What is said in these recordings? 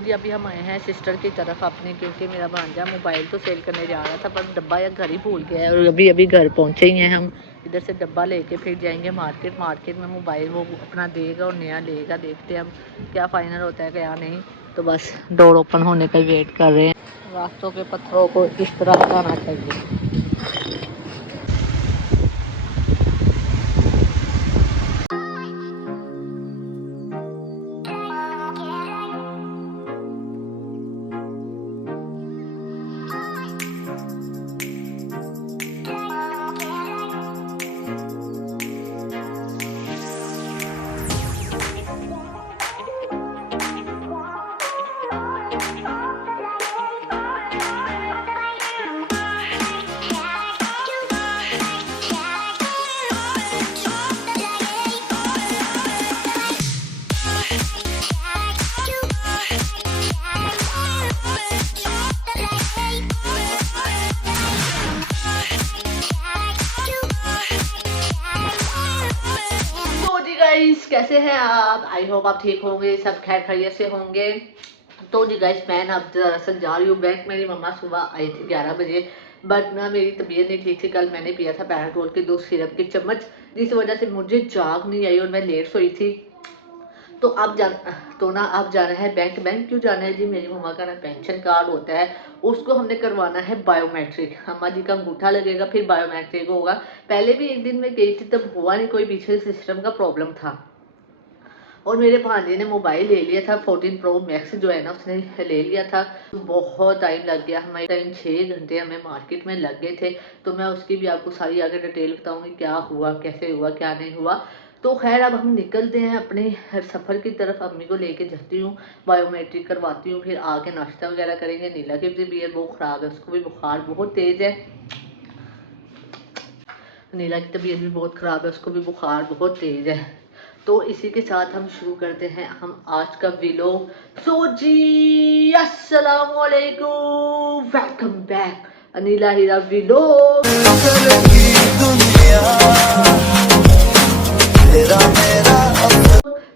जी अभी हम आए हैं सिस्टर की तरफ अपने, क्योंकि मेरा भांजा मोबाइल तो सेल करने जा रहा था पर डब्बा या घर ही भूल गया है। और अभी घर पहुंचे ही हैं हम। इधर से डब्बा लेके फिर जाएंगे मार्केट में मोबाइल वो अपना देगा और नया लेगा। देखते हैं हम क्या फाइनल होता है क्या नहीं। तो बस डोर ओपन होने का वेट कर रहे हैं। रास्तों के पत्थरों को इस तरह हटाना चाहिए। कैसे हैं आप? आई होप आप ठीक होंगे, सब खैर खैरियत से होंगे। तो जी गाइस मैं ना अब दरअसल जा रही हूँ बैंक। मेरी मम्मा सुबह आई थी 11 बजे, बट ना मेरी तबीयत नहीं ठीक थी। कल मैंने पिया था पैराडोल के 2 सिरप के चम्मच, जिस वजह से मुझे जाग नहीं आई और मैं लेट सोई थी। तो अब जाना है बैंक क्यों जाना है जी? मेरी मम्मा का ना पेंशन कार्ड होता है, उसको हमने करवाना है बायोमेट्रिक। अम्मा जी का अंगूठा लगेगा फिर बायोमेट्रिक होगा। पहले भी एक दिन मैं गई थी तब हुआ नहीं, कोई पीछे सिस्टम का प्रॉब्लम था। और मेरे भांजे ने मोबाइल ले लिया था 14 प्रो मैक्स जो है ना, उसने ले लिया था। बहुत टाइम लग गया, हमारे टाइम 6 घंटे हमें मार्केट में लग गए थे। तो मैं उसकी भी आपको सारी आगे डिटेल बताऊंगी, क्या हुआ, कैसे हुआ, क्या नहीं हुआ। तो खैर अब हम निकलते हैं अपने सफ़र की तरफ। अम्मी को लेके जाती हूँ, बायोमेट्रिक करवाती हूँ, फिर आके नाश्ता वगैरह करेंगे। नीला की भी तबीयत बहुत ख़राब है, उसको भी बुखार बहुत तेज़ है। नीला की तबीयत भी बहुत ख़राब है, उसको भी बुखार बहुत तेज़ है। तो इसी के साथ हम शुरू करते हैं हम आज का व्लॉग। सो जी अस्सलाम वालेकुम, वेलकम बैक अनिला हीरा व्लॉग।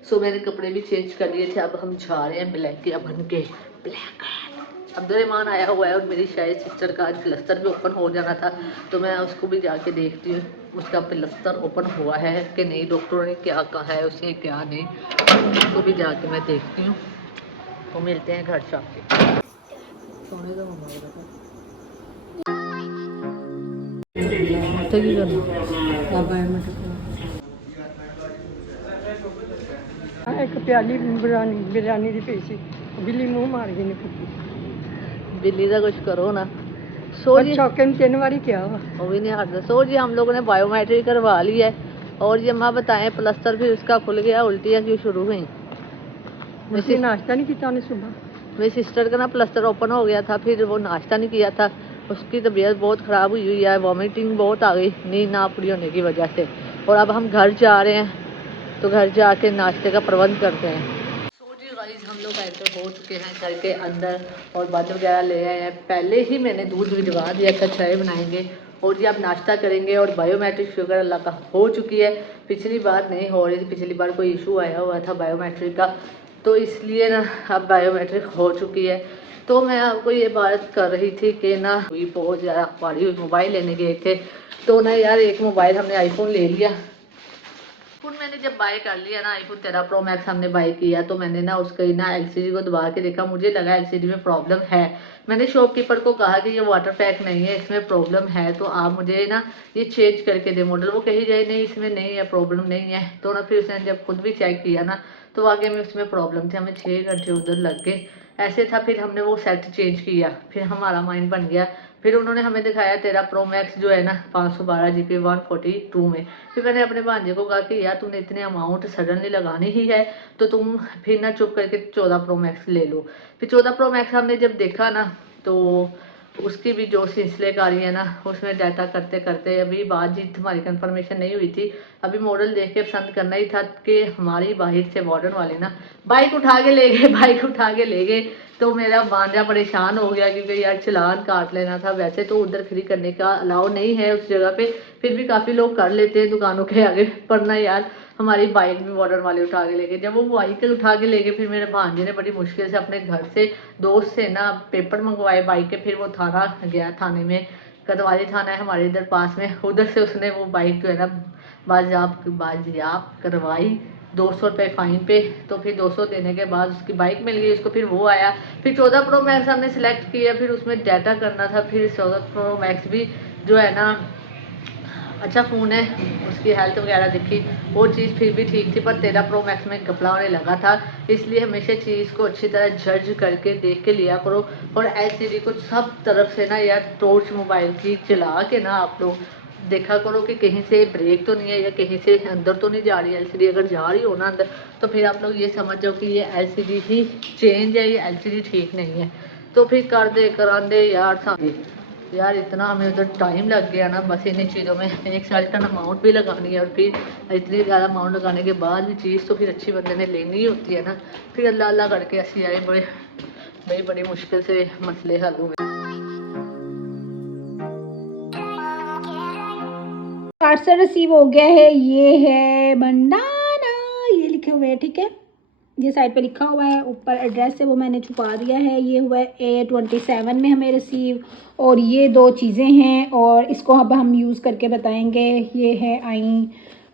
सो मैंने कपड़े भी चेंज कर लिए थे, अब हम जा रहे हैं ब्लैक बन के। ब्लैक अब्दुलरहमान आया हुआ है और मेरी शायद सिस्टर का आज प्लस्तर भी ओपन हो जाना था, तो मैं उसको भी जाके देखती हूँ उसका प्लस्तर ओपन हुआ है कि नहीं, डॉक्टर ने क्या कहा है उसे क्या नहीं, उसको भी जाके मैं देखती हूँ। तो मिलते हैं घर जाके। सोने का एक प्याली बिरयानी दी पई सी, बिल्ली मुंह मार गई ने कुत्ती। बिल्ली का कुछ करो ना। सो जी चौके में 3 बारी क्या हुआ, वो भी नहीं हटता। सो जी हम लोगों ने बायोमेट्रिक करवा ली है और ये माँ बताएं प्लस्तर फिर उसका खुल गया, उल्टियाँ क्यों शुरू हुई? मुझे नाश्ता नहीं किया सुबह। मेरी सिस्टर का ना प्लस्तर ओपन हो गया था, फिर वो नाश्ता नहीं किया था, उसकी तबीयत बहुत ख़राब हुई है, वॉमिटिंग बहुत आ गई नींद ना पूरी होने की वजह से। और अब हम घर जा रहे हैं, तो घर जाके नाश्ते का प्रबंध करते हैं। सो जी गाइस हम लोग एंटर हो चुके हैं घर के अंदर और बंद वगैरह ले आए हैं। पहले ही मैंने दूध भिजवा दिया था, चाय बनाएंगे और जी आप नाश्ता करेंगे। और बायोमेट्रिक शुगर अल्लाह का हो चुकी है, पिछली बार नहीं हो रही थी, पिछली बार कोई इशू आया हुआ था बायोमेट्रिक का, तो इसलिए ना अब बायोमेट्रिक हो चुकी है। तो मैं आपको ये बात कर रही थी कि ना अभी बहुत ज़्यादा पड़ी हुई मोबाइल लेने गए थे, तो ना यार एक मोबाइल हमने आईफोन ले लिया। फोन मैंने जब बाय कर लिया ना, आईफोन 13 प्रो मैक्स हमने बाय किया, तो मैंने ना उसका ना एलसीडी को दबा के देखा, मुझे लगा एलसीडी में प्रॉब्लम है। मैंने शॉपकीपर को कहा कि ये वाटर पैक नहीं है, इसमें प्रॉब्लम है, तो आप मुझे ना ये चेंज करके दे मॉडल। वो कही जाए नहीं इसमें नहीं है, प्रॉब्लम नहीं है। तो ना फिर उसने जब खुद भी चेक किया ना, तो आगे में उसमें प्रॉब्लम थी। हमें 6 घंटे उधर लग गए, ऐसे था। फिर हमने वो सेट चेंज किया, फिर हमारा माइंड बन गया। फिर उन्होंने हमें दिखाया 13 प्रो मैक्स जो है ना 512 GB 142 में। फिर मैंने अपने भांजे को कहा कि यार तूने इतने अमाउंट सडनली लगानी ही है तो तुम फिर ना चुप करके 14 प्रो मैक्स ले लो। फिर 14 प्रो मैक्स हमने जब देखा ना, तो उसकी भी जो सिलसिलेकारी है ना, उसमें डाटा करते करते अभी बातचीत हमारी कंफर्मेशन नहीं हुई थी। अभी मॉडल देख के पसंद करना ही था कि हमारी बाहर से वार्डन वाले ना बाइक उठा के ले गए, बाइक उठा के ले गए। तो मेरा भांजा परेशान हो गया क्योंकि यार चालान काट लेना था। वैसे तो उधर खरीद करने का अलाउ नहीं है उस जगह पे, फिर भी काफ़ी लोग कर लेते हैं दुकानों के आगे। पर ना यार हमारी बाइक भी बॉर्डर वाले उठा के ले गए। जब वो बाइक उठा के ले गए फिर मेरे भांजे ने बड़ी मुश्किल से अपने घर से दोस्त से ना पेपर मंगवाए बाइक के, फिर वो थाना गया। थाने में कतवाली थाना है हमारे इधर पास में, उधर से उसने वो बाइक जो है ना बाजियाब करवाई 200 रुपये फ़ाइन पे। तो फिर 200 देने के बाद उसकी बाइक मिल गई उसको। फिर वो आया, फिर 14 प्रो मैक्स हमने सेलेक्ट किया, फिर उसमें डाटा करना था। फिर 14 प्रो मैक्स भी जो है ना अच्छा फ़ोन है, उसकी हेल्थ वगैरह देखी, वो चीज़ फिर भी ठीक थी। पर 13 प्रो मैक्स में कपड़ा होने लगा था। इसलिए हमेशा चीज़ को अच्छी तरह जज करके देख के लिया करो। और एलसीडी को सब तरफ से ना यार टॉर्च मोबाइल की चला के ना आप लोग देखा करो कि कहीं से ब्रेक तो नहीं है या कहीं से अंदर तो नहीं जा रही है एलसीडी। अगर जा रही हो ना अंदर तो फिर आप लोग ये समझ जाओ कि ये एलसीडी ही चेंज है, ये एलसीडी ठीक नहीं है। तो फिर कर दे करांदे यार इतना हमें उधर टाइम लग गया ना बस इन्हीं चीज़ों में। एक सर्टन अमाउंट भी लगानी है और फिर इतनी ज़्यादा अमाउंट लगाने के बाद भी चीज़ तो फिर अच्छी बंदे ने लेनी ही होती है ना। फिर अल्लाह अल्लाह करके ऐसी आए, बड़ी मुश्किल से मसले हल हुए। पार्सल रिसीव हो गया है। ये है बंडाना, ये लिखे हुए है, ठीक है। ये साइड पे लिखा हुआ है, ऊपर एड्रेस है वो मैंने छुपा दिया है। ये हुआ है A27 में हमें रिसीव। और ये 2 चीज़ें हैं और इसको अब हम यूज़ करके बताएंगे। ये है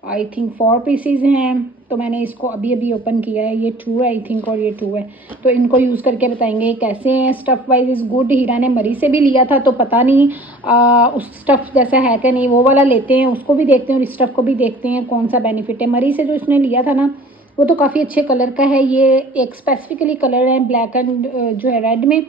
आई थिंक 4 पीसीज हैं, तो मैंने इसको अभी अभी ओपन किया है। ये 2 है आई थिंक और ये 2 है, तो इनको यूज़ करके बताएंगे कैसे हैं। Stuff wise is good. हीरा ने मरी से भी लिया था तो पता नहीं उस स्टफ़ जैसा है कि नहीं, वो वाला लेते हैं, उसको भी देखते हैं और इस स्टफ़ को भी देखते हैं कौन सा बेनिफिट है। मरी से जो इसने लिया था ना वो तो काफ़ी अच्छे कलर का है। ये एक स्पेसिफिकली कलर है ब्लैक एंड जो है रेड में,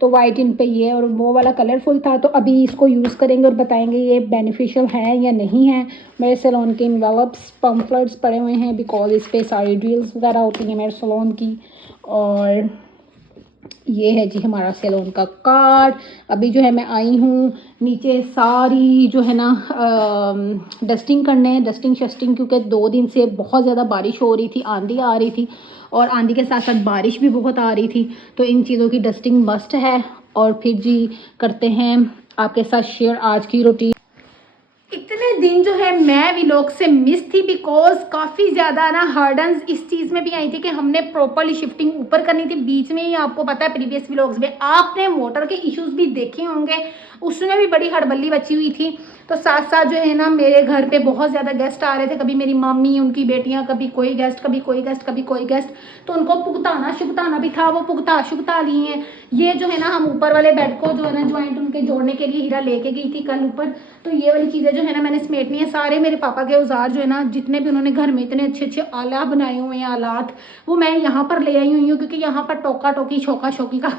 तो वाइट इन पे ये, और वो वाला कलरफुल था। तो अभी इसको यूज़ करेंगे और बताएंगे ये बेनिफिशियल है या नहीं है। मेरे सैलून के इन्वेलप्स पम्फलेट्स पड़े हुए हैं बिकॉज इस पर सारी डील्स वगैरह होती हैं मेरे सैलून की। और ये है जी हमारा सैलून का कार्ड। अभी जो है मैं आई हूँ नीचे सारी जो है ना डस्टिंग करने, डस्टिंग शस्टिंग, क्योंकि 2 दिन से बहुत ज़्यादा बारिश हो रही थी, आंधी आ रही थी और आंधी के साथ साथ बारिश भी बहुत आ रही थी। तो इन चीज़ों की डस्टिंग मस्ट है। और फिर जी करते हैं आपके साथ शेयर आज की रूटीन। इतने दिन जो है मैं व्लॉग से मिस थी बिकॉज काफ़ी ज़्यादा ना हर्डन्स इस चीज़ में भी आई थी कि हमने प्रॉपरली शिफ्टिंग ऊपर करनी थी। बीच में ही आपको पता है प्रीवियस व्लॉग्स में आपने मोटर के इश्यूज भी देखे होंगे, उसमें भी बड़ी हड़बल्ली बची हुई थी। तो साथ साथ जो है ना मेरे घर पे बहुत ज़्यादा गेस्ट आ रहे थे, कभी मेरी मम्मी, उनकी बेटियां, कभी कोई गेस्ट, कभी कोई गेस्ट, कभी कोई गेस्ट। तो उनको पुगताना शुगताना भी था, वो पुगता लिए हैं। ये जो है ना हम ऊपर वाले बेड को जो है ना ज्वाइंट उनके जोड़ने के लिए हीरा लेके गई थी कल ऊपर। तो ये वाली चीज़ें जो है ना मैंने समेटनी है। सारे मेरे पापा के औजार जो है ना जितने भी उन्होंने घर में इतने अच्छे अच्छे आला बनाए हुए हैं, आलात, वो मैं यहाँ पर ले आई हुई हूँ क्योंकि यहाँ पर टोका टोकी शोका शोकी का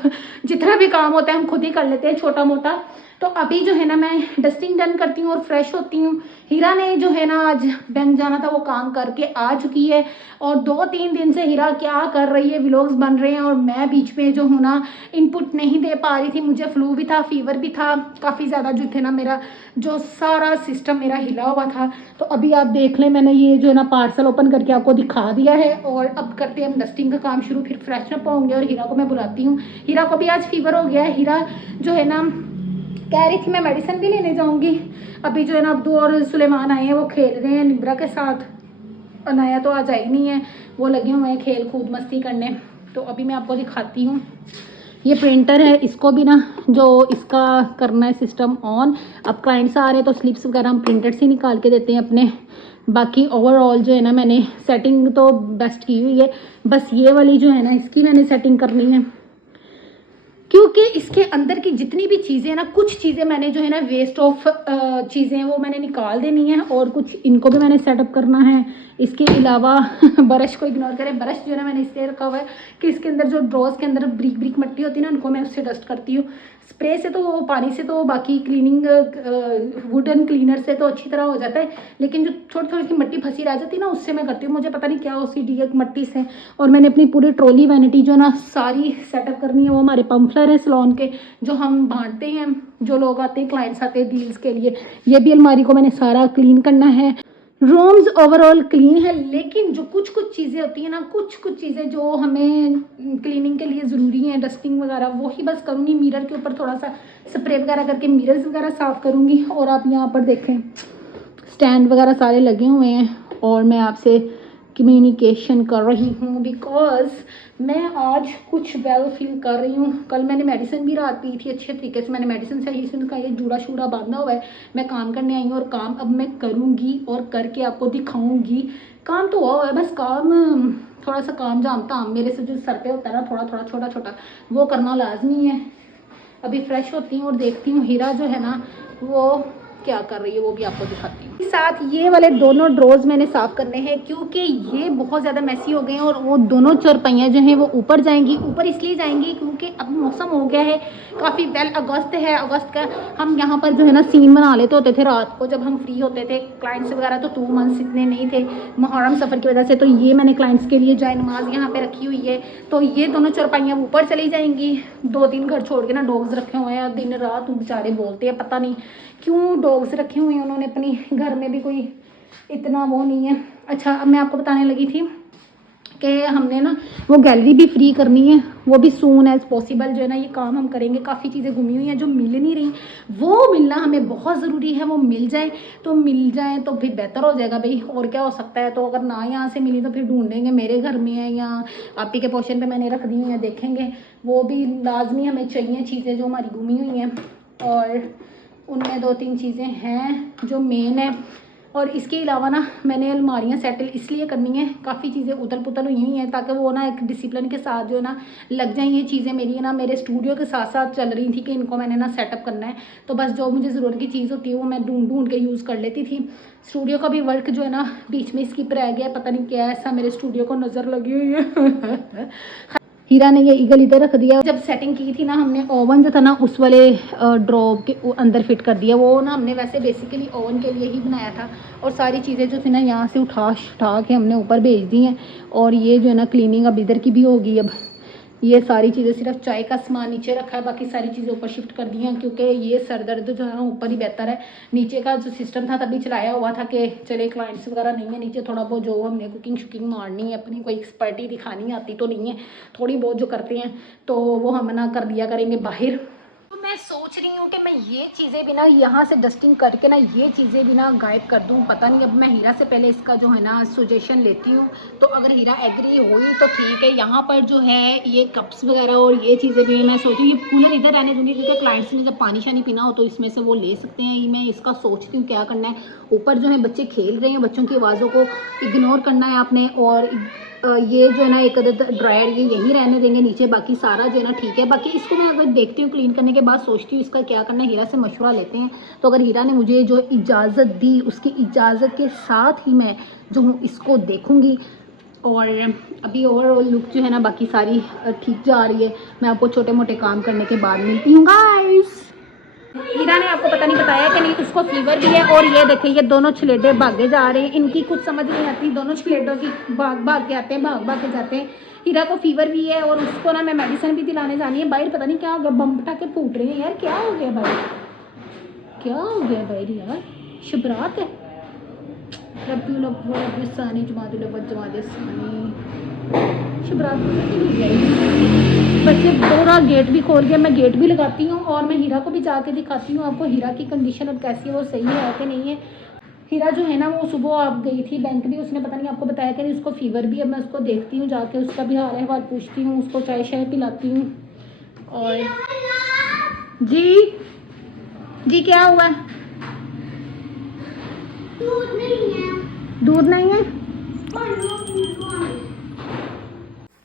जितना भी काम होता है हम खुद ही कर लेते हैं छोटा मोटा। तो अभी जो है ना मैं डस्टिंग डन करती हूँ और फ्रेश होती हूँ। हीरा ने जो है ना आज बैंक जाना था वो काम करके आ चुकी है। और 2-3 दिन से हीरा क्या कर रही है, व्लॉग्स बन रहे हैं और मैं बीच में जो हूँ ना इनपुट नहीं दे पा रही थी। मुझे फ्लू भी था, फीवर भी था, काफ़ी ज़्यादा जो थे ना मेरा जो सारा सिस्टम मेरा हिला हुआ था। तो अभी आप देख लें मैंने ये जो है ना पार्सल ओपन करके आपको दिखा दिया है। और अब करते हैं हम डस्टिंग का काम शुरू, फिर फ्रेशनअप होंगे और हीरा को मैं बुलाती हूँ। हीरा को भी आज फीवर हो गया है। हीरा जो है ना कह रही थी मैं मेडिसिन भी लेने जाऊंगी। अभी जो है ना अब्दू और सुलेमान आए हैं, वो खेल रहे हैं निब्रा के साथ। अनाया तो आज आई नहीं है, वो लगे हुए हैं खेल कूद मस्ती करने। तो अभी मैं आपको दिखाती हूँ। ये प्रिंटर है, इसको भी ना जो इसका करना है सिस्टम ऑन। अब क्लाइंट्स आ रहे हैं तो स्लिप्स वगैरह हम प्रिंटर से निकाल के देते हैं अपने। बाकी ओवरऑल जो है ना मैंने सेटिंग तो बेस्ट की हुई है। बस ये वाली जो है ना इसकी मैंने सेटिंग करनी है क्योंकि इसके अंदर की जितनी भी चीज़ें ना, कुछ चीज़ें मैंने जो है ना वेस्ट ऑफ चीज़ें वो मैंने निकाल देनी है और कुछ इनको भी मैंने सेटअप करना है। इसके अलावा ब्रश को इग्नोर करें, ब्रश जो है ना मैंने इसलिए रखा हुआ है कि इसके अंदर जो ड्रॉज के अंदर ब्रिक ब्रिक मट्टी होती है ना उनको मैं उससे डस्ट करती हूँ। स्प्रे से तो पानी से तो बाकी क्लीनिंग वुडन क्लीनर से तो अच्छी तरह हो जाता है, लेकिन जो छोटी थोड़ी सी मट्टी फंसी रह जाती है ना उससे मैं करती हूँ। मुझे पता नहीं क्या OCD है मट्टी से। और मैंने अपनी पूरी ट्रॉली वैनिटी जो ना सारी सेटअप करनी है। वो हमारे पम्फलर है सैलून के जो हम बांटते हैं, जो लोग आते हैं क्लाइंट्स आते हैं डील्स के लिए। ये भी अलमारी को मैंने सारा क्लीन करना है। रूम्स ओवरऑल क्लीन है, लेकिन जो कुछ कुछ चीज़ें होती हैं ना, कुछ कुछ चीज़ें जो हमें क्लीनिंग के लिए ज़रूरी हैं, डस्टिंग वगैरह वो ही बस करूँगी। मिरर के ऊपर थोड़ा सा स्प्रे वगैरह करके मिरर्स वगैरह साफ़ करूँगी। और आप यहाँ पर देखें स्टैंड वगैरह सारे लगे हुए हैं और मैं आपसे कम्युनिकेशन कर रही हूँ बिकॉज मैं आज कुछ वेल फील कर रही हूँ। कल मैंने मेडिसिन भी रात पी थी अच्छे तरीके से, मैंने मेडिसिन सही से उनका ये जूड़ा शूड़ा बांधा हुआ है। मैं काम करने आई हूँ और काम अब मैं करूँगी और करके आपको दिखाऊँगी। काम तो हुआ है, बस काम थोड़ा सा काम जानता मेरे से जो सर पे होता है ना, थोड़ा थोड़ा छोटा छोटा, वो करना लाजमी है। अभी फ्रेश होती हूँ और देखती हूँ हीरा जो है ना वो क्या कर रही है, वो भी आपको दिखाती हूँ। साथ ये वाले दोनों ड्रॉर्स मैंने साफ़ करने हैं क्योंकि ये बहुत ज़्यादा मैसी हो गए हैं और वो दोनों चरपाइयाँ जो हैं वो ऊपर जाएंगी। ऊपर इसलिए जाएंगी क्योंकि अब मौसम हो गया है काफ़ी वेल, अगस्त है। अगस्त का हम यहाँ पर जो है ना सीन बना लेते होते थे रात को जब हम फ्री होते थे। क्लाइंट्स वगैरह तो 2 मंथ्स इतने नहीं थे मुहर्रम सफ़र की वजह से, तो ये मैंने क्लाइंट्स के लिए जाए नमाज यहाँ पर रखी हुई है। तो ये दोनों चरपाइयाँ ऊपर चली जाएंगी। 2-3 घर छोड़ के ना डॉग्स रखे हुए हैं, दिन रात बेचारे बोलते हैं, पता नहीं क्यों डॉग्स रखे हुए हैं उन्होंने अपनी घर में भी, कोई इतना वो नहीं है। अच्छा, अब मैं आपको बताने लगी थी कि हमने ना वो गैलरी भी फ्री करनी है, वो भी सून एज पॉसिबल जो है ना ये काम हम करेंगे। काफ़ी चीज़ें घूमी हुई हैं जो मिल नहीं रही, वो मिलना हमें बहुत ज़रूरी है। वो मिल जाए तो फिर बेहतर हो जाएगा भाई, और क्या हो सकता है। तो अगर ना यहाँ से मिली तो फिर ढूंढेंगे, मेरे घर में है या आपी के पोर्शन पे मैंने रख दी हुई है, देखेंगे। वो भी लाजमी हमें चाहिए चीज़ें जो हमारी घूमी हुई हैं, और उनमें 2-3 चीज़ें हैं जो मेन है। और इसके अलावा ना मैंने अलमारियाँ सेटल इसलिए करनी है, काफ़ी चीज़ें उथल पुथल हुई हैं ताकि वो ना एक डिसिप्लिन के साथ जो है ना लग जाएँ। ये चीज़ें मेरी ना मेरे स्टूडियो के साथ साथ चल रही थी कि इनको मैंने ना सेटअप करना है, तो बस जो मुझे ज़रूरत की चीज़ होती है वो मैं ढूंढ के यूज़ कर लेती थी। स्टूडियो का भी वर्क जो है ना बीच में स्किप रह गया, पता नहीं क्या ऐसा मेरे स्टूडियो को नज़र लगी हुई है। हीरा ने ये ईगल इधर रख दिया। जब सेटिंग की थी ना हमने ओवन जो था ना उस वाले ड्रॉप के अंदर फिट कर दिया। वो ना हमने वैसे बेसिकली ओवन के लिए ही बनाया था, और सारी चीज़ें जो थी ना यहाँ से उठा के हमने ऊपर भेज दी हैं। और ये जो है ना क्लीनिंग अब इधर की भी होगी। अब ये सारी चीज़ें, सिर्फ चाय का सामान नीचे रखा है, बाकी सारी चीज़ें ऊपर शिफ्ट कर दी हैं क्योंकि ये सर दर्द जो है ना ऊपर ही बेहतर है। नीचे का जो सिस्टम था तभी चलाया हुआ था कि चले क्लाइंट्स वगैरह नहीं है नीचे, थोड़ा बहुत जो हमने कुकिंग शुकिंग मारनी है अपनी, कोई एक्सपर्टी दिखानी आती तो नहीं है, थोड़ी बहुत जो करते हैं तो वो हम ना कर दिया करेंगे बाहर। तो मैं सोच रही हूँ कि मैं ये चीज़ें भी ना यहाँ से डस्टिंग करके ना ये चीज़ें भी ना गायब कर दूँ। पता नहीं, अब मैं हीरा से पहले इसका जो है ना सजेशन लेती हूँ, तो अगर हीरा एग्री हुई तो ठीक है। यहाँ पर जो है ये कप्स वगैरह और ये चीज़ें भी मैं सोच रही हूँ, ये कूलर इधर रहने दूँगी क्योंकि क्लाइंट्स ने जब पानी शानी पीना हो तो इसमें से वो ले सकते हैं। मैं इसका सोचती हूँ क्या करना है। ऊपर जो है बच्चे खेल रहे हैं, बच्चों की आवाज़ों को इग्नोर करना है आपने। और ये जो है ना एक ड्रायर ये यहीं रहने देंगे नीचे, बाकी सारा जो है ना ठीक है। बाकी इसको मैं अगर देखती हूँ क्लीन करने के बाद सोचती हूँ इसका क्या करना है, हीरा से मशवरा लेते हैं। तो अगर हीरा ने मुझे जो इजाज़त दी उसकी इजाज़त के साथ ही मैं जो हूँ इसको देखूँगी। और अभी ओवरऑल लुक जो है ना बाकी सारी ठीक जा रही है। मैं आपको छोटे मोटे काम करने के बाद मिलती हूँ गाइस। हीरा ने आपको पता नहीं बताया कि नहीं, उसको फीवर भी है। और ये देखिए ये दोनों छलेडे भागे जा रहे हैं, इनकी कुछ समझ नहीं आती, दोनों छलेडों की भाग के आते हैं, भाग के जाते हैं। हीरा को फीवर भी है और उसको ना मैं मेडिसिन भी दिलाने जानी है। बाहर पता नहीं क्या हो गया, बम पटाखे फूट रहे हैं यार, क्या हो गया भाई, क्या हो गया भाई यार, शबरात है। शबरात बच्चे पूरा गेट भी खोल के, मैं गेट भी लगाती हूँ और मैं हीरा को भी जाके दिखाती हूँ आपको हीरा की कंडीशन अब कैसी है, वो सही है कि नहीं है। हीरा जो है ना वो सुबह आप गई थी बैंक भी, उसने पता नहीं आपको बताया कि नहीं, उसको फीवर भी है। मैं उसको देखती हूँ जाके, उसका भी हाल अहवाल पूछती हूँ, उसको चाय शाय पिलाती हूँ। और जी क्या हुआ? दूध नहीं है।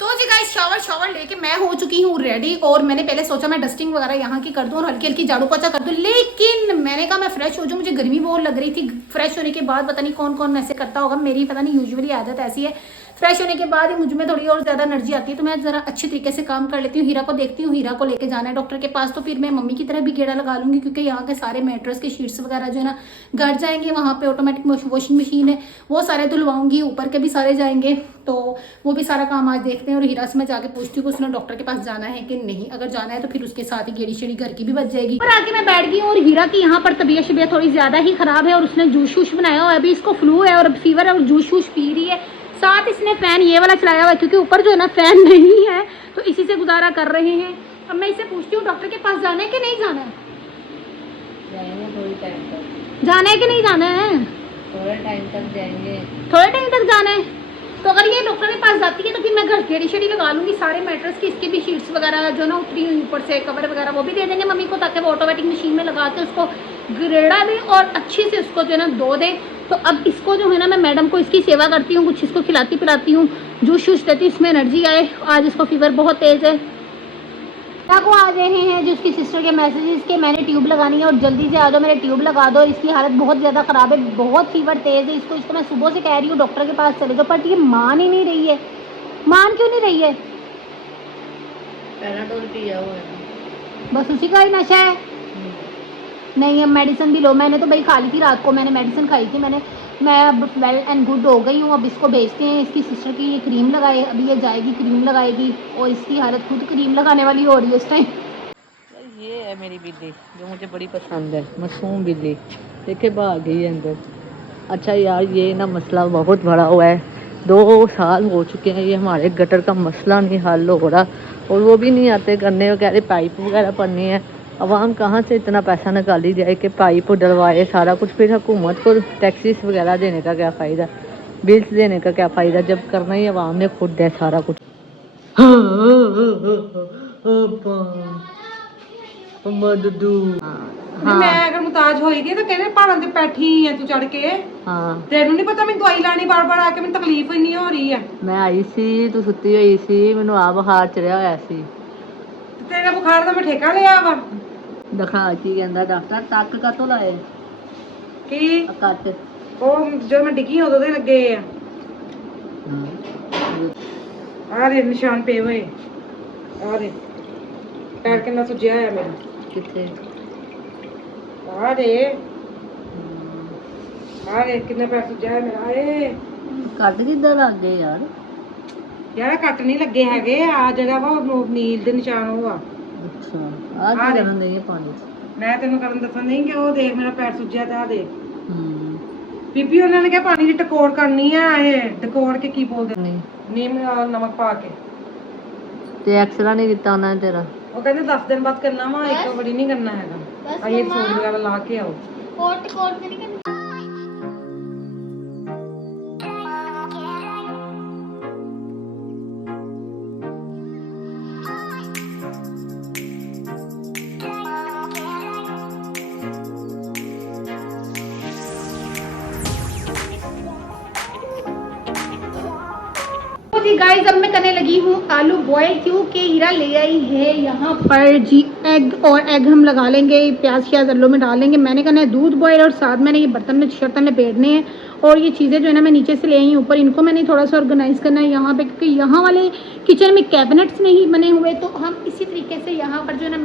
तो जी गाइस शावर लेके मैं हो चुकी हूँ रेडी, और मैंने पहले सोचा मैं डस्टिंग वगैरह यहाँ की कर दूँ और हल्की हल्की झाड़ू पोछा कर दूँ, लेकिन मैंने कहा मैं फ्रेश हो जाऊँ, मुझे गर्मी बहुत लग रही थी। फ्रेश होने के बाद पता नहीं कौन कौन ऐसे करता होगा, मेरी पता नहीं यूजुअली आदत ऐसी है। फ्रेश होने के बाद ही मुझ में थोड़ी और ज़्यादा एनर्जी आती है, तो मैं ज़रा अच्छी तरीके से काम कर लेती हूँ। हीरा को देखती हूँ, हीरा को लेके जाना है डॉक्टर के पास, तो फिर मैं मम्मी की तरह भी गेड़ा लगा लूँगी, क्योंकि यहाँ के सारे मैट्रेस के शीट्स वगैरह जो है ना घर जाएंगे, वहाँ पे ऑटोमेटिक वॉशिंग मशीन है, वो सारे धुलवाऊंगी, ऊपर के भी सारे जाएंगे, तो वो भी सारा काम आज देखते हैं। और हीरा से मैं जाके पूछती हूँ कि उसने डॉक्टर के पास जाना है कि नहीं, अगर जाना है तो फिर उसके साथ ही गेड़ी शेड़ी घर की भी बच जाएगी। और आके मैं बैठ गई हूँ, और हीरा की यहाँ पर तबीयत थोड़ी ज़्यादा ही ख़राब है, और उसने जूस वूस बनाया हुआ है, अभी इसको फ्लू है और फीवर है, और जूस वूस पी रही है। साथ इसने फ़ैन ये वाला चलाया हुआ है, क्योंकि ऊपर जो है ना फ़ैन नहीं है, तो इसी से गुजारा कर रहे हैं। अब मैं इसे पूछती हूँ डॉक्टर के पास जाना है कि नहीं जाना है, थोड़ी टाइम तक जाना है कि नहीं जाना है, थोड़े टाइम तक जाएंगे, थोड़े टाइम तक जाना है। तो अगर ये डॉक्टर के पास जाती है तो फिर मैं घर गेड़ी शेड़ी लगा लूँगी, सारे मैट्रेस की इसकी भी शीट्स वगैरह जो ना उतरी हुई ऊपर से कवर वगैरह वो भी दे देंगे मम्मी को, ताकि वो ऑटोमेटिक मशीन में लगा के उसको ग्रेड़ा दे और अच्छे से उसको जो है ना धो दे। तो अब इसको जो है ना मैं मैडम को इसकी सेवा करती हूँ, कुछ इसको खिलाती पिलाती हूँ, जूस शूस देती हूँ, इसमें एनर्जी आए। आज इसको फीवर बहुत तेज़ है। को आ रहे हैं जो उसकी सिस्टर के मैसेजेस के मैंने ट्यूब लगानी है, और जल्दी से आ जाओ, मेरे ट्यूब लगा दो, इसकी हालत बहुत ज़्यादा ख़राब है, बहुत फीवर तेज़ है इसको मैं सुबह से कह रही हूँ डॉक्टर के पास चले जाओ, पर ये मान ही नहीं रही है। मान क्यों नहीं रही है? पैराडोल पिया हुआ है, बस उसी का ही नशा है। नहीं, अब मेडिसिन भी लो, मैंने तो भाई खा ली थी रात को, मैंने मेडिसिन खाई थी मैं अब वेल एंड गुड हो गई हूँ। अब इसको भेजते हैं इसकी सिस्टर की, ये क्रीम लगाए, अभी ये जाएगी क्रीम लगाएगी, और इसकी हालत खुद क्रीम लगाने वाली हो रही है इस टाइम। ये है मेरी बिल्ली जो मुझे बड़ी पसंद है, मासूम बिल्ली, देखे भाग गई है अंदर। अच्छा यार, ये ना मसला बहुत बड़ा हुआ है, 2 साल हो चुके हैं, ये हमारे गटर का मसला नहीं हल हो रहा, और वो भी नहीं आते करने, वो कह रहे पाइप वगैरह पड़नी है। अवाम कहाँ से इतना पैसा निकाली जाए कि पाइप डलवाए सारा कुछ, फिर हुकूमत को टैक्सीस वगैरह देने का क्या फ़ायदा, बिल्स देने का क्या फ़ायदा, जब करना ही अवाम ने खुद है सारा कुछ। मैं अगर मुताज होई दी तो कहने पहाड़ों ते बैठी है तू चढ़ के, हाँ तेनू नहीं पता मैं दवाई लानी बार बार आके मैं तकलीफ ही नहीं हो रही है। मैं आई सी, तू सुती हुई सी, मैनू आ बुखार चढ़िया होया सी। तेरा बुखार का मैं ठेका लिया वा दिखा की कहंदा डॉक्टर, तक कातों लाए कि कट ਉਹ ਜਦੋਂ ਮੈਂ ਡਿੱਗੀ ਉਦੋਂ ਦੇ ਲੱਗੇ ਆ ਆਹ ਦੇ ਨਿਸ਼ਾਨ ਪਏ ਹੋਏ ਆਹ ਦੇ ਪੈਰ ਕਿੰਨਾ ਸੁੱਜਿਆ ਹੋਇਆ ਮੇਰਾ किथे ਆਹ ਦੇ ਕਿੰਨਾ ਪੈਰ ਸੁੱਜਿਆ ਹੋਇਆ ਮੇਰਾ ਏ कट किधर लग गए यार? ਯਾਰ ਕੱਟ ਨਹੀਂ ਲੱਗੇ ਹੈਗੇ ਆ ਜਿਹੜਾ ਵਾ ਉਹ ਨੀਲ ਦੇ ਨਿਸ਼ਾਨ ਉਹ ਆ अच्छा आ क्या करन देंगे पानी ਮੈਂ ਤੈਨੂੰ ਕਰਨ ਦੱਸਣ ਨਹੀਂ ਕਿ ਉਹ ਦੇਖ ਮੇਰਾ ਪੈਰ ਸੁੱਜਿਆ ਤੇ ਆ ਦੇ ਬੀਬੀ ਉਹਨਾਂ ਨੇ ਕਿਹਾ ਪਾਣੀ ਦੀ ਟਕੋਰ ਕਰਨੀ ਆ ਇਹ ਟਕੋਰ ਕੇ ਕੀ ਬੋਲਦੇ नहीं ਨੀਮ ਔਰ ਨਮਕ ਪਾ ਕੇ ते एक्सरा नहीं किता उन्होंने तेरा? ਉਹ ਕਹਿੰਦੇ 10 ਦਿਨ ਬਾਅਦ ਕਰਨਾ ਵਾ ਇੱਕ ਵਾਰੀ ਨਹੀਂ ਕਰਨਾ ਹੈਗਾ ਆਈਏ ਸੂਟ ਵਗੈਰਾ ਲਾ ਕੇ ਆਓ कोट ते नहीं करनी। जी गाइस, अब मैं करने लगी हूँ आलू बॉयल, क्योंकि हीरा ले आई है यहाँ पर जी एग, और एग हम लगा लेंगे, प्याज श्याज आलू में डाल लेंगे। मैंने करना है दूध बॉयल, और साथ मैंने ये बर्तन में शर्तन में बैठने हैं, और ये चीज़ें जो है ना मैं नीचे से ले आई हूँ ऊपर, इनको मैंने थोड़ा सा ऑर्गेनाइज करना है यहाँ पे, क्योंकि यहाँ वाले किचन में कैबिनेट्स नहीं बने हुए, तो हम इसी तरीके से यहाँ पर जो है ना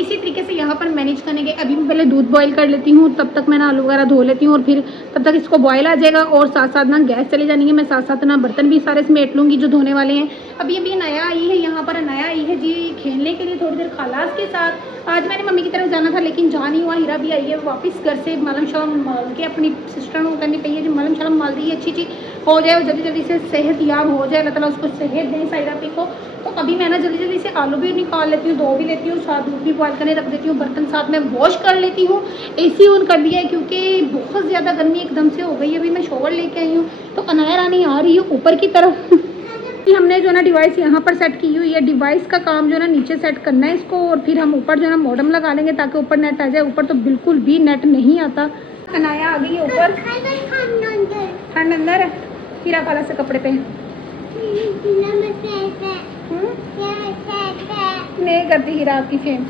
इसी तरीके से यहाँ पर मैनेज करेंगे। अभी मैं पहले दूध बॉईल कर लेती हूँ, तब तक मैं ना आलू वगैरह धो लेती हूँ, और फिर तब तक इसको बॉईल आ जाएगा, और साथ साथ ना गैस चली जानी है, मैं साथ साथ ना बर्तन भी सारे समेट लूँगी जो धोने वाले हैं। अभी नया आई है यहाँ पर, नया आई है जी खेलने के लिए थोड़ी देर खालास के साथ। आज मैंने मम्मी की तरफ जाना था लेकिन जा नहीं हुआ। हीरा भी आई है वापस घर से मलम शलम माल के, अपनी सिस्टर को करनी पई है जो मलम शलम माल दी है, अच्छी हो जाए, जल्दी जल्दी से सेहत याब हो जाए, अल्लाह ताला उसको सेहत दें साइरा पी को। तो अभी मैं ना जल्दी जल्दी से आलू भी निकाल लेती हूँ, धो भी लेती हूँ, साथ दूध भी बॉयल करने रख देती हूँ, बर्तन साथ में वॉश कर लेती हूँ। AC ऑन कर दिया है क्योंकि बहुत ज़्यादा गर्मी एकदम से हो गई है। अभी मैं शॉवर लेके आई हूँ तो अनाया रानी आ रही है ऊपर की तरफ। हमने जो ना डिवाइस यहाँ पर सेट की हुई है, डिवाइस का काम जो है ना नीचे सेट करना है इसको, और फिर हम ऊपर जो है ना मॉडम लगा लेंगे ताकि ऊपर नेट आ जाए। ऊपर तो बिल्कुल भी नेट नहीं आता। अनाया आ गई है ऊपर, ठंड अंदर है, हीरा काला से कपड़े पे नहीं करती हीरा आपकी फैन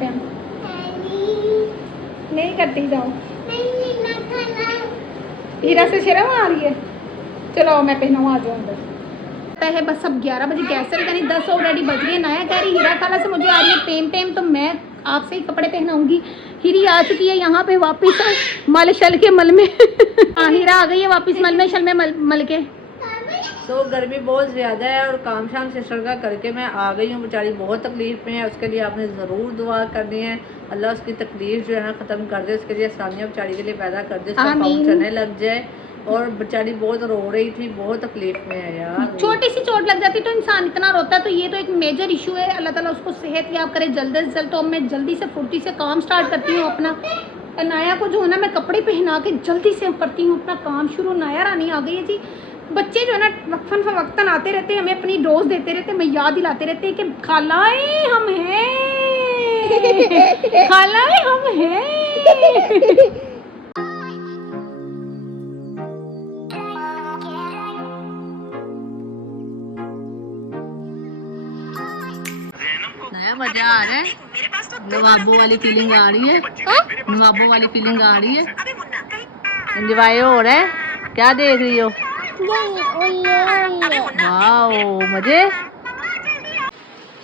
नहीं करती, जाओ। हीरा से शर्म आ रही है, चलो मैं पहनाऊँ, आ जाओ अंदर। है बस अब 11 बजे, गैस से नहीं 10 ऑलरेडी बज गए। नया कह रही हीरा खाला से मुझे आ रही है पेम, तो मैं आपसे ही कपड़े पहनाऊंगी। हीरी आ चुकी है यहाँ पे वापस मल शल के मल में हाँ, हीरा आ गई है वापस मल में शल में मल के। तो गर्मी बहुत ज़्यादा है और काम शाम सिस्टर का करके मैं आ गई हूँ। बेचारी बहुत तकलीफ में है, उसके लिए आपने ज़रूर दुआ करनी है। अल्लाह उसकी तकलीफ जो है ना ख़त्म कर दे, उसके लिए आसानियाँ बेचारी के लिए पैदा कर दे, उसका पाँव चलने लग जाए। और बेचारी बहुत रो रही थी, बहुत तकलीफ में है यार। छोटी सी चोट लग जाती तो इंसान इतना रोता है, तो ये तो एक मेजर इशू है। अल्लाह ताला उसको सेहत याब करे जल्द से जल्द। तो अब मैं जल्दी से फुर्ती से काम स्टार्ट करती हूँ अपना। नाया को जो है ना मैं कपड़े पहना के जल्दी से करती हूँ अपना काम शुरू। नाया रानी आ गई है जी। बच्चे जो है ना वक्फन फवक्तन आते रहते हैं, हमें अपनी डोज देते रहते हैं, हमें याद दिलाते रहते हैं कि खालाएं हम हैं, खालाएं हम हैं। नया मजा आ रहा है, नवाबों वाली फीलिंग आ रही है। नवाबों वाली फीलिंग आ रही है, एंजॉय हो रहा है। क्या देख रही हो? वाओ मजे।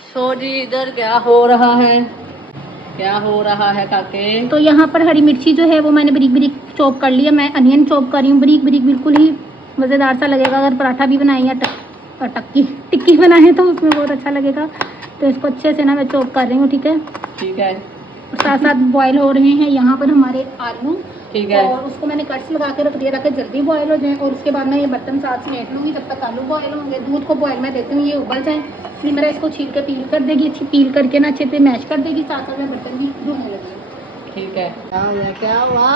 सो जी इधर क्या हो रहा है, क्या हो रहा है काके? तो यहाँ पर हरी मिर्ची जो है वो मैंने बारीक बारीक चॉप कर लिया। मैं अनियन चॉप कर रही हूँ बारीक बारीक, बिल्कुल ही मज़ेदार सा लगेगा अगर पराठा भी बनाए या टिक्की बनाए तो उसमें बहुत अच्छा लगेगा। तो इसको अच्छे से ना मैं चॉप कर रही हूँ, ठीक है? ठीक है। साथ साथ बॉयल हो रहे हैं यहाँ पर हमारे आलू, ठीक है। और उसको मैंने कट्स लगा के रख दिया ताकि जल्दी बॉयल हो जाए। और उसके बाद मैं ये बर्तन साथ से लेट लूँगी, जब तक आलू बॉयल होंगे। दूध को बॉयल मैं देती हूँ, ये उबल जाए, फिर मेरा इसको छील के पील कर देगी, अच्छी पील करके ना अच्छे से मैश कर देगी। साथ साथ मैं बर्तन भी धोने लगूँगी। ठीक है। क्या हुआ, क्या हुआ?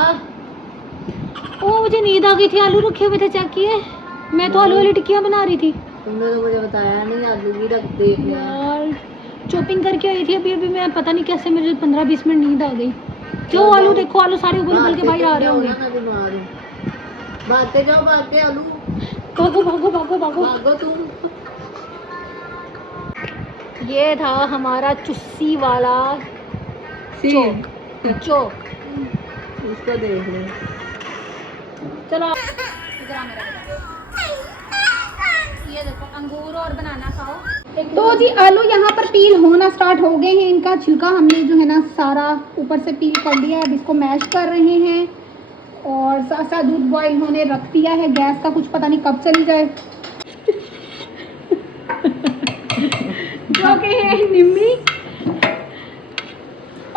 ओ मुझे नींद आ गई थी, आलू रखे हुए थे, चेक किए? मैं तो आलू वाली टिक्कियाँ बना रही थी। तुमने तो मुझे बताया नहीं, आलू भी रख दे यार चॉपिंग करके आई थी अभी मैं पता नहीं कैसे मुझे 15-20 मिनट नींद आ गई। क्यों आलू देखो, आलू सारे उबल के बाहर आ रहे होंगे। मैं बीमार हूँ। भागते जाओ, भागते आलू, भागो भागो भागो भागो भागो तुम। ये था हमारा चुस्सी वाला चौक। इसको देख लो। चलो ये देखो अंगूर और बनाना खाओ। तो जी आलू यहाँ पर पील होना स्टार्ट हो गए हैं। इनका छिलका हमने जो है ना सारा ऊपर से पील कर लिया है। अब इसको मैश कर रहे हैं और साथ साथ दूध बॉईल होने रख दिया है। गैस का कुछ पता नहीं कब चली जाए जो कि है निम्मी।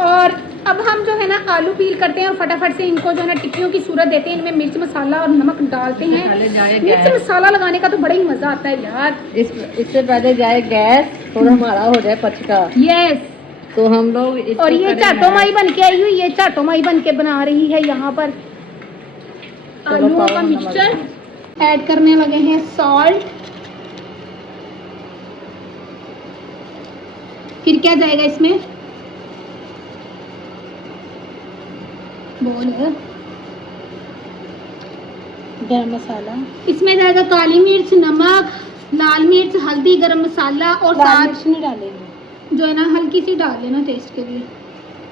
और अब हम जो है ना आलू पील करते हैं और फटाफट से इनको जो है ना टिक्कियों की सूरत देते हैं। इनमें मिर्च मसाला और नमक डालते हैं। मिर्च मसाला लगाने का तो बड़ा ही मजा आता है यार। इससे पहले जाए गैस और हमारा हो जाए पचका। यस। तो हम लोग और ये चाटो माई बन के आई हुई, ये चाटो माई बन के बना रही है। यहाँ पर आलूओं का मिक्सचर ऐड करने लगे हैं, सॉल्ट, फिर क्या जाएगा इसमें, बोल गरम मसाला, इसमें जाएगा काली मिर्च, नमक, लाल मिर्च, हल्दी, गरम मसाला और साथ नहीं डालेंगे, जो है ना हल्की सी डाल लेना टेस्ट के लिए,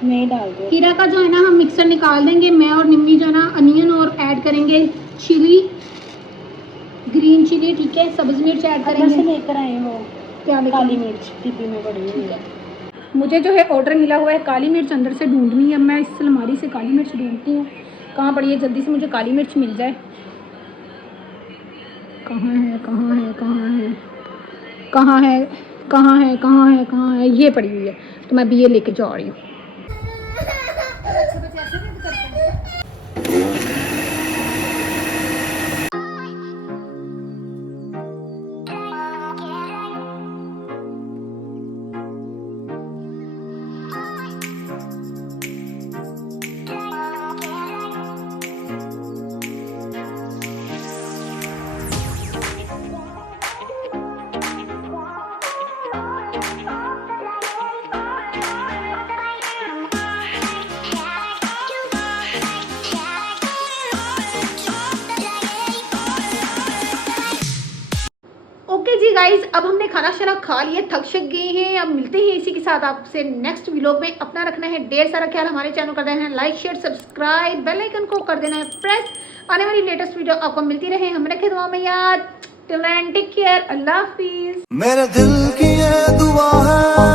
नहीं डाल दो। हीरा का जो है ना हम मिक्सर निकाल देंगे। मैं और निम्मी जो है ना अनियन और ऐड करेंगे, चिली, ग्रीन चिली, ठीक है, सब्ज मिर्च ऐड करेंगे। लेकर आए हो क्या? काली मिर्च डिब्बी में पड़ी हुई है। मुझे जो है ऑर्डर मिला हुआ है काली मिर्च अंदर से ढूंढनी है। मैं इस अलमारी से काली मिर्च ढूंढती हूँ, कहाँ पड़ी है, जल्दी से मुझे काली मिर्च मिल जाए। कहाँ है कहाँ है कहाँ है कहाँ है कहाँ है कहाँ है कहाँ है? ये पड़ी हुई है, तो मैं अभी ये लेके जा रही हूँ। गाइज अब हमने खाना शाना खा लिया, थक शक गए हैं। अब मिलते हैं इसी के साथ आपसे नेक्स्ट व्लॉग में। अपना रखना है ढेर सारा ख्याल, हमारे चैनल कर देना है like share subscribe, bell icon को कर देना है प्रेस। आने वाली लेटेस्ट वीडियो आपको मिलती रहे, हम रखे दुआ में याद। टिल देन टेक केयर, अल्लाह हाफिज। मेरे दिल की ये दुआ है